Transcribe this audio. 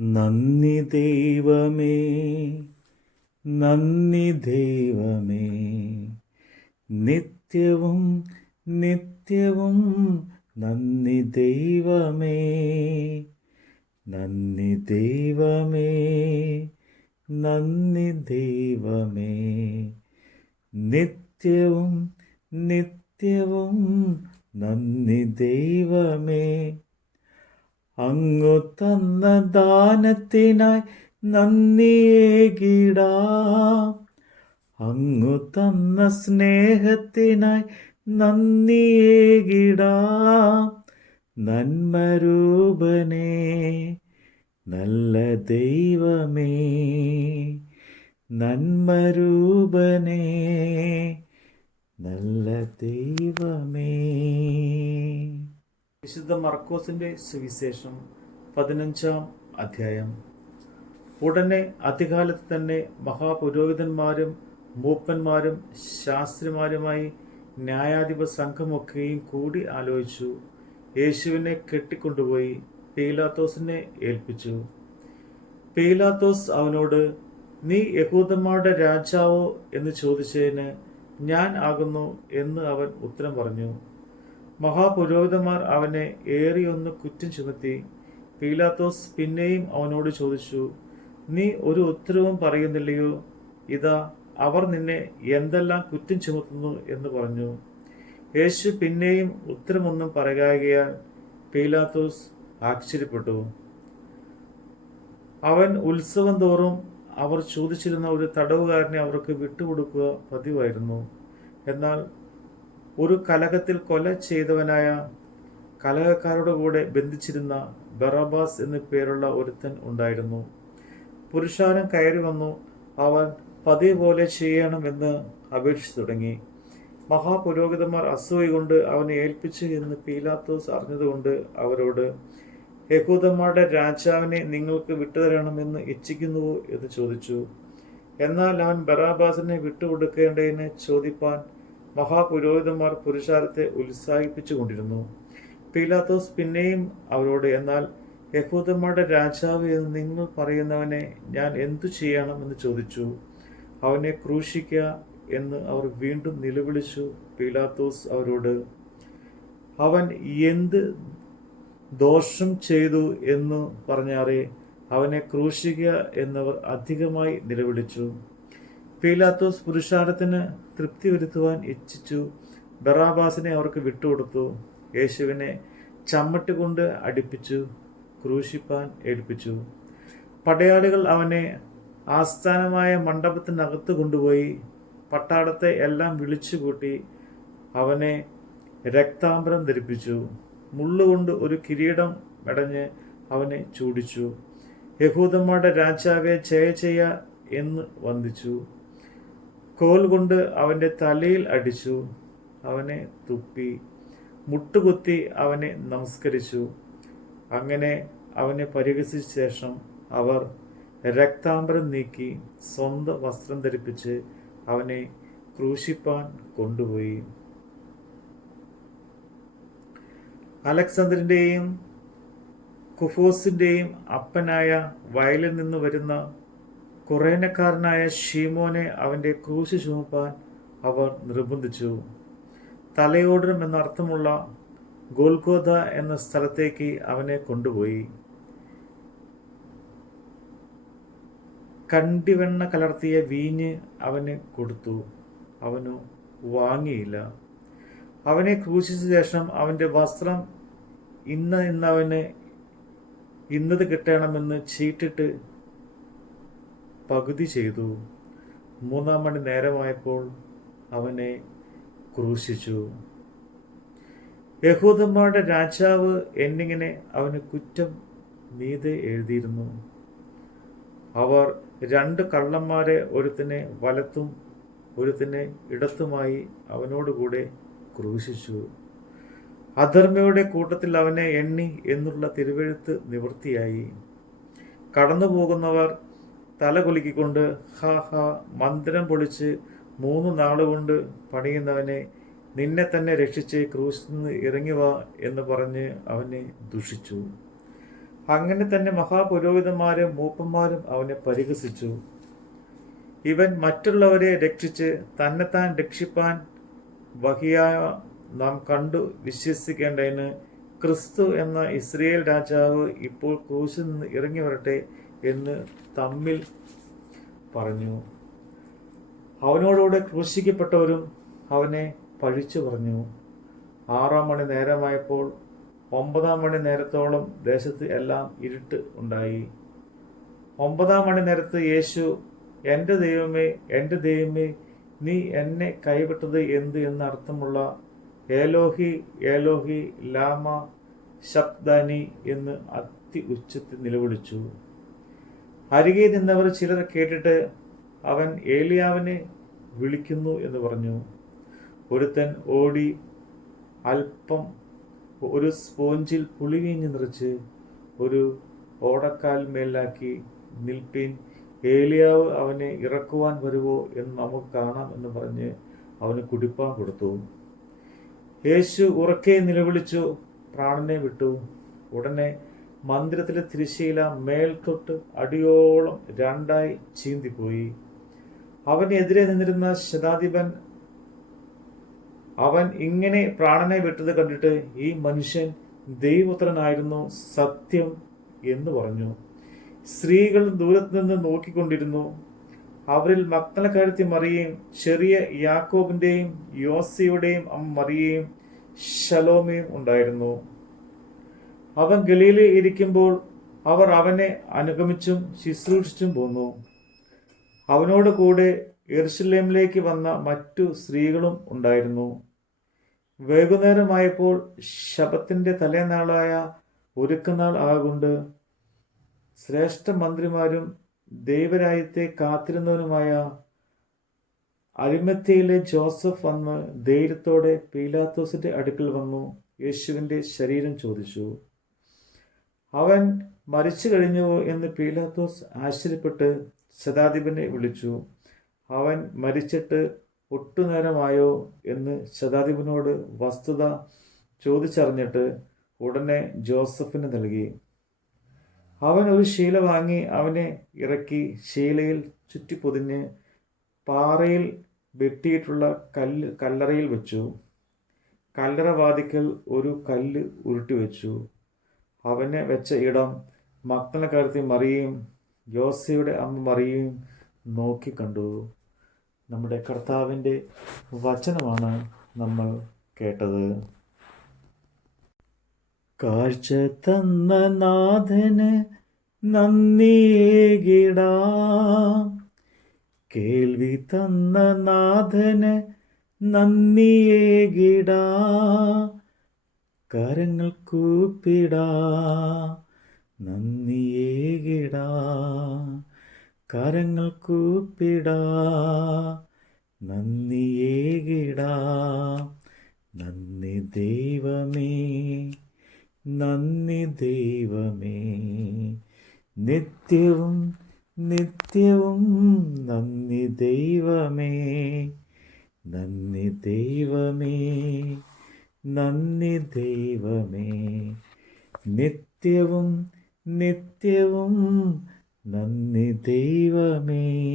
നന്ദി ദൈവമേ നന്ദി ദൈവമേ. നിത്യവും നിത്യവും നന്ദി ദൈവമേ നന്ദി ദൈവമേ നന്ദി ദൈവമേ. നിത്യവും നിത്യവും നന്ദി ദൈവമേ. അങ്ങു തന്ന ദാനത്തിനായി നന്ദിയേകിടാം അങ്ങു തന്ന സ്നേഹത്തിനായി നന്ദിയേകിടാം നന്മരൂപനേ നല്ല ദൈവമേ നന്മരൂപനേ നല്ല ദൈവമേ. വിശുദ്ധ മർക്കോസിന്റെ സുവിശേഷം പതിനഞ്ചാം അധ്യായം. ഉടനെ അധികാലത്ത് തന്നെ മഹാപുരോഹിതന്മാരും മൂപ്പന്മാരും ശാസ്ത്രിമാരുമായി ന്യായാധിപ സംഘമൊക്കെയും കൂടി ആലോചിച്ചു. യേശുവിനെ കെട്ടിക്കൊണ്ടുപോയി പീലാത്തോസിനെ ഏൽപ്പിച്ചു. പീലാത്തോസ് അവനോട് നീ യഹൂദന്മാരുടെ രാജാവോ? എന്ന് ചോദിച്ചതിന് ഞാൻ ആകുന്നു എന്ന് അവൻ ഉത്തരം പറഞ്ഞു. മഹാപുരോഹിതന്മാർ അവനെ ഏറിയൊന്ന് കുറ്റം ചുമത്തി പീലാത്തോസ് പിന്നെയും അവനോട് ചോദിച്ചു നീ ഒരു ഉത്തരവും പറയുന്നില്ലയോ? ഇതാ അവർ നിന്നെ എന്തെല്ലാം കുറ്റം ചുമത്തുന്നു എന്ന് പറഞ്ഞു. യേശു പിന്നെയും ഉത്തരമൊന്നും പറയാകയാൽ പീലാത്തോസ് ആശ്ചര്യപ്പെട്ടു. അവൻ ഉത്സവം തോറും അവർ ചോദിച്ചിരുന്ന ഒരു തടവുകാരനെ അവർക്ക് വിട്ടുകൊടുക്കുക പതിവായിരുന്നു. എന്നാൽ ഒരു കലകത്തിൽ കൊല ചെയ്തവനായ കലകക്കാരുടെ കൂടെ ബന്ധിച്ചിരുന്ന ബറാബാസ് എന്നു പേരുള്ള ഒരുത്തൻ ഉണ്ടായിരുന്നു. പുരുഷാരം കയറി വന്നു. അവൻ പതിവ് പോലെ ചെയ്യണമെന്ന് അപേക്ഷിച്ചു തുടങ്ങി. മഹാപുരോഹിതന്മാർ അസൂയ കൊണ്ട് അവനെ ഏൽപ്പിച്ചു എന്ന് പീലാത്തോസ് അറിഞ്ഞതുകൊണ്ട് അവരോട് യഹൂദന്മാരുടെ രാജാവിനെ നിങ്ങൾക്ക് വിട്ടുതരണമെന്ന് ഇച്ഛിക്കുന്നുവോ എന്ന് ചോദിച്ചു. എന്നാൽ അവൻ ബറാബാസിനെ വിട്ടുകൊടുക്കേണ്ടതിന് ചോദിപ്പാൻ മഹാപുരോഹിതന്മാർ പുരുഷാരത്തെ ഉത്സാഹിപ്പിച്ചുകൊണ്ടിരുന്നു പീലാത്തോസ് പിന്നെയും അവരോട് എന്നാൽ യഹൂദന്മാരുടെ രാജാവ് എന്ന് നിങ്ങൾ പറയുന്നവനെ ഞാൻ എന്തു ചെയ്യണമെന്ന് ചോദിച്ചു. അവനെ ക്രൂശിക്കുക എന്ന് അവർ വീണ്ടും നിലവിളിച്ചു. പീലാത്തോസ് അവരോട് അവൻ എന്ത് ദോഷം ചെയ്തു എന്ന് പറഞ്ഞാറേ അവനെ ക്രൂശിക്കുക എന്നവർ അധികമായി നിലവിളിച്ചു. പീലാത്തോസ് പുരുഷാരത്തിന് തൃപ്തി വരുത്തുവാൻ ഇച്ഛിച്ചു. ബറാബാസിനെ അവർക്ക് വിട്ടുകൊടുത്തു. യേശുവിനെ ചമ്മട്ടുകൊണ്ട് അടിപ്പിച്ചു ക്രൂശിപ്പാൻ ഏൽപ്പിച്ചു. പടയാളികൾ അവനെ ആസ്ഥാനമായ മണ്ഡപത്തിനകത്ത് കൊണ്ടുപോയി പട്ടാളത്തെ എല്ലാം വിളിച്ചുകൂട്ടി അവനെ രക്താംബരം ധരിപ്പിച്ചു. മുള്ളുകൊണ്ട് ഒരു കിരീടം മെടഞ്ഞ് അവനെ ചൂടിച്ചു. യഹൂദന്മാരുടെ രാജാവെ ജയ ചെയ്യ എന്ന് വന്ദിച്ചു. കോൽ കൊണ്ട് അവന്റെ തലയിൽ അടിച്ചു അവനെ തുപ്പി മുട്ടുകുത്തി അവനെ നമസ്കരിച്ചു. അങ്ങനെ അവനെ പരിഹസിച്ച ശേഷം അവർ രക്താംബരം നീക്കി സ്വന്തം വസ്ത്രം ധരിപ്പിച്ച് അവനെ ക്രൂശിപ്പാൻ കൊണ്ടുപോയി. അലക്സാണ്ടറിന്റെയും കുഫോസിന്റെയും അപ്പനായ വയലിൽ നിന്ന് വരുന്ന കുറേനക്കാരനായ ഷീമോനെ അവന്റെ ക്രൂശ് ചുമപ്പാൻ അവർ നിർബന്ധിച്ചു. തലയോടനം എന്നർത്ഥമുള്ള ഗോൽഗോദ എന്ന സ്ഥലത്തേക്ക് അവനെ കൊണ്ടുപോയി. കണ്ടിവെണ്ണ കലർത്തിയ വീഞ്ഞ് അവന് കൊടുത്തു. അവനു വാങ്ങിയില്ല. അവനെ ക്രൂശിച്ച ശേഷം അവന്റെ വസ്ത്രം ഇന്ന് ഇന്നവന് ഇന്നത് കിട്ടണമെന്ന് ചീട്ടിട്ട് പകുതി ചെയ്തു. മൂന്നാം മണി നേരമായപ്പോൾ അവനെ ക്രൂശിച്ചു. യഹൂദന്മാരുടെ രാജാവ് എന്നിങ്ങനെ അവന് കുറ്റം മീതെ എഴുതിയിരുന്നു. അവർ രണ്ട് കള്ളന്മാരെ ഒരുത്തിനെ വലത്തും ഒരുത്തിനെ ഇടത്തുമായി അവനോടുകൂടെ ക്രൂശിച്ചു. അധർമ്മയുടെ കൂട്ടത്തിൽ അവനെ എണ്ണി എന്നുള്ള തിരുവെഴുത്ത് നിവൃത്തിയായി. കടന്നു പോകുന്നവർ തല കുലുക്കിക്കൊണ്ട് ഹ ഹ മന്ദിരം പൊളിച്ച് മൂന്ന് നാളുകൊണ്ട് പണിയുന്നവനെ നിന്നെ തന്നെ രക്ഷിച്ച് ക്രൂശിൽ നിന്ന് ഇറങ്ങി വാ എന്ന് പറഞ്ഞ് അവനെ ദുഷിച്ചു. അങ്ങനെ തന്നെ മഹാപുരോഹിതന്മാരും മൂപ്പന്മാരും അവനെ പരിഹസിച്ചു. ഇവൻ മറ്റുള്ളവരെ രക്ഷിച്ച് തന്നെത്താൻ രക്ഷിപ്പാൻ വഹിയായ നാം കണ്ടു വിശ്വസിക്കേണ്ടതിന് ക്രിസ്തു എന്ന ഇസ്രയേൽ രാജാവ് ഇപ്പോൾ ക്രൂശിൽ നിന്ന് ഇറങ്ങി വരട്ടെ എന്ന് തമ്മിൽ പറഞ്ഞു. അവനോടുകൂടെ ക്രൂശിക്കപ്പെട്ടവരും അവനെ പഴിച്ചു പറഞ്ഞു. ആറാം മണി നേരമായപ്പോൾ ഒമ്പതാം മണി നേരത്തോളം ദേശത്ത് എല്ലാം ഇരുട്ട് ഉണ്ടായി. ഒമ്പതാം മണി നേരത്ത് യേശു എന്റെ ദൈവമേ എന്റെ ദൈവമേ നീ എന്നെ കൈവിട്ടത് എന്ത്? എന്ന അർത്ഥമുള്ള ഏലോഹി ഏലോഹി ലാമ ശബ്ദാനി എന്ന് അതി ഉച്ചത്തിൽ നിലവിളിച്ചു. അരികെ നിന്നവർ ചിലർ കേട്ടിട്ട് അവൻ ഏലിയാവിനെ വിളിക്കുന്നു എന്ന് പറഞ്ഞു. ഒരുത്തൻ ഓടി അല്പം ഒരു സ്പോഞ്ചിൽ പുളിവീഞ്ഞ് നിറച്ച് ഒരു ഓടക്കാൽ മേലാക്കി നിൽപ്പീൻ ഏലിയാവ് അവനെ ഇറക്കുവാൻ വരുമോ എന്ന് നമുക്ക് കാണാം എന്ന് പറഞ്ഞ് അവന് കുടിപ്പാൻ കൊടുത്തു. യേശു ഉറക്കെ നിലവിളിച്ചു പ്രാണനെ വിട്ടു. ഉടനെ മന്ദിരത്തിലെ തിരിശീല മേൽത്തൊട്ട് അടിയോളം രണ്ടായി ചീന്തിപ്പോയി. അവനെതിരെ നിന്നിരുന്ന ശതാധിപൻ അവൻ ഇങ്ങനെ പ്രാണനെ വിട്ടത് കണ്ടിട്ട് ഈ മനുഷ്യൻ ദൈവപുത്രനായിരുന്നു സത്യം എന്ന് പറഞ്ഞു. സ്ത്രീകൾ ദൂരത്ത് നിന്ന് നോക്കിക്കൊണ്ടിരുന്നു. അവരിൽ മക്കളക്കാരത്തി മറിയയും ചെറിയ യാക്കോബിന്റെയും യോസിയുടെയും അമ്മ മറിയയും ശലോമയും ഉണ്ടായിരുന്നു. അവൻ ഗലീലയിൽ ഇരിക്കുമ്പോൾ അവർ അവനെ അനുഗമിച്ചും ശുശ്രൂഷിച്ചും പോന്നു. അവനോട് കൂടെ എർഷലേമിലേക്ക് വന്ന മറ്റു സ്ത്രീകളും ഉണ്ടായിരുന്നു. വൈകുന്നേരമായപ്പോൾ ശബത്തിന്റെ തലേനാളായ ഒരുക്കനാൾ ആകൊണ്ട് ശ്രേഷ്ഠ മന്ത്രിമാരും ദൈവരാജ്യത്തെ കാത്തിരുന്നവനുമായ അരിമത്യയിലെ ജോസഫ് വന്ന് ധൈര്യത്തോടെ പീലാത്തോസിന്റെ അടുക്കൽ വന്നു. യേശുവിന്റെ ശരീരം ചോദിച്ചു. അവൻ മരിച്ചു കഴിഞ്ഞു എന്ന് പീലാത്തോസ് ആശ്ചര്യപ്പെട്ട് ശതാധിപനെ വിളിച്ചു. അവൻ മരിച്ചിട്ട് ഒട്ടുനേരമായോ എന്ന് ശതാധിപനോട് വസ്തുത ചോദിച്ചറിഞ്ഞിട്ട് ഉടനെ ജോസഫിന് നൽകി. അവൻ ഒരു ശീല വാങ്ങി അവനെ ഇറക്കി ശീലയിൽ ചുറ്റിപ്പൊതിഞ്ഞ് പാറയിൽ വെട്ടിയിട്ടുള്ള കല്ല് കല്ലറയിൽ വെച്ചു. കല്ലറ വാതിക്കൽ ഒരു കല്ല് ഉരുട്ടി വെച്ചു. അവനെ വെച്ച ഇടം മക്കളെ കരുത്തി മറിയും യോസയുടെ അമ്മ മറിയും നോക്കി കണ്ടു. നമ്മുടെ കർത്താവിന്റെ വചനമാണ് നമ്മൾ കേട്ടത്. കാഴ്ച തന്ന നാഥന് നന്ദിയേകിടാം കേൾവി തന്ന നാഥന് നന്ദിയേകിടാ കരങ്ങൾ കൂപ്പിടാ നന്ദിയേകിടാ കരങ്ങൾ കൂപ്പിടാ നന്ദിയേകിടാ നന്ദി ദൈവമേ നന്ദി ദൈവമേ. നിത്യവും നിത്യവും നന്ദി ദൈവമേ നന്ദി ദൈവമേ. നന്ദി ദൈവമേ. നിത്യവും നിത്യവും നന്ദി ദൈവമേ.